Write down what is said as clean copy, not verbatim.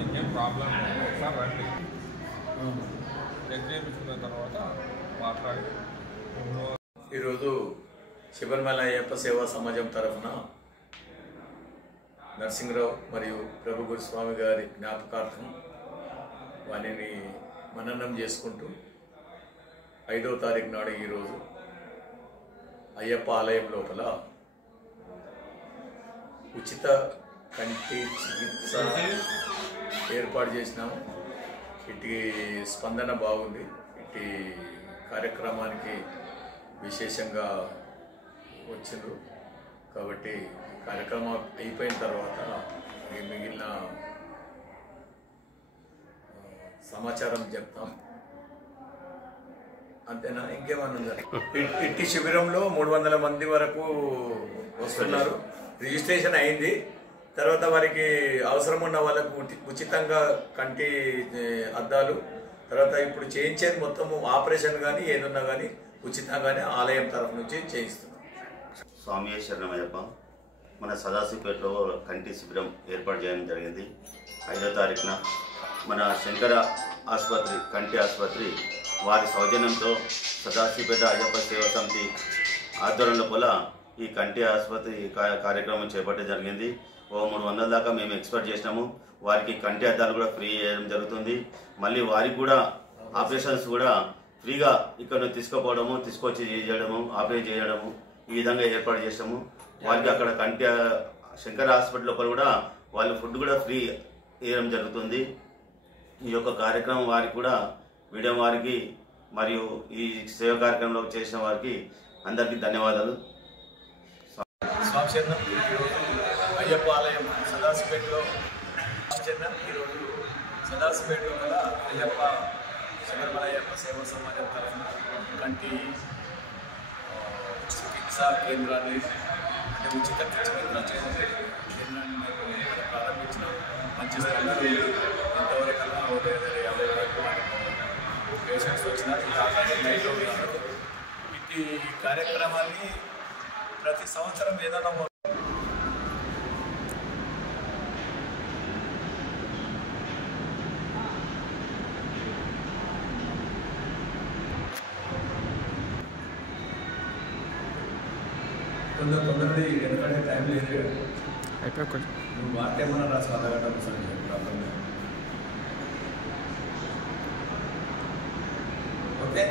ఇంకేం ప్రాబ్లం ఒకసారి రండి చెక్ చేయించుకున్న తర్వాత మాట్లాడి. ఈరోజు శబరిమల అయ్యప్ప సేవా సమాజం తరఫున నరసింహరావు మరియు ప్రభు గురుస్వామి గారి జ్ఞాపకార్థం వారిని మననం చేసుకుంటూ 5వ తారీఖు నాడు ఈరోజు అయ్యప్ప ఆలయం లోపల ఉచిత కంటి చికిత్స ఏర్పాటు చేసినాము. ఇటు స్పందన బాగుంది. ఇటు కార్యక్రమానికి విశేషంగా వచ్చిండ్రు కాబట్టి కార్యక్రమం అయిపోయిన తర్వాత మిగిలిన సమాచారం చెప్తాం. అంతేనా, ఇంకేమన్నా ఉందా? ఇట్టి శిబిరంలో 300 మంది వరకు వస్తున్నారు. రిజిస్ట్రేషన్ అయింది. తర్వాత వారికి అవసరం ఉన్న వాళ్ళకు ఉచితంగా కంటి అద్దాలు, తర్వాత ఇప్పుడు చేయించేది మొత్తం ఆపరేషన్ కానీ ఏదన్నా కానీ ఉచితంగానే ఆలయం తరఫు నుంచి చేయిస్తున్నాం. స్వామి శరణమయ్యప్ప. మన సదాశివపేటలో కంటి శిబిరం ఏర్పాటు చేయడం జరిగింది. 5వ తారీఖున మన శంకర ఆసుపత్రి కంటి ఆసుపత్రి వారి సౌజన్యంతో సదాశివపేట అయ్యప్ప సేవా సమితి ఆధ్వర్యంలో కూడా ఈ కంటి ఆసుపత్రి కార్యక్రమం చేపట్టడం జరిగింది. 300 దాకా మేము ఎక్స్పెక్ట్ చేసినాము. వారికి కంటి అద్దాలు కూడా ఫ్రీ చేయడం జరుగుతుంది. మళ్ళీ వారికి కూడా ఆపరేషన్స్ కూడా ఫ్రీగా ఇక్కడ తీసుకుపోవడము, తీసుకొచ్చి చేయడము, ఆపరేట్ చేయడము ఈ విధంగా ఏర్పాటు చేసాము. వారికి అక్కడ కంటి శంకర్ హాస్పిటల్ లోపల కూడా వాళ్ళు ఫుడ్ కూడా ఫ్రీ ఇవ్వడం జరుగుతుంది. ఈ యొక్క కార్యక్రమం వారికి కూడా వీడియో వారికి మరియు ఈ సేవ కార్యక్రమంలో చేసిన వారికి అందరికీ ధన్యవాదాలు. అయ్యప్ప ఆలయం సదాశివపేటలో ఈరోజు సదాశివపేటలో గల అయ్యప్ప శబరిమల అయ్యప్ప సేవా సమాజం తరఫున కంటి చికిత్సా కేంద్రాన్ని అంటే ఉచిత చికిత్స చేసే కేంద్రాన్ని మేము ప్రారంభించిన మంచి స్పందన ఉంది. ఇంతవరకన్నా 150 పేషెంట్స్ వచ్చినారు. లైన్లో ఉన్నారు. ఈ కార్యక్రమాన్ని ప్రతి సంవత్సరం ఏదైనా తొందరది ఎందుకంటే టైం లేదు. నువ్వు వార్త ఏమన్నా రాసి అర్ధగంట ప్రాబ్లం లేదు. ఓకే.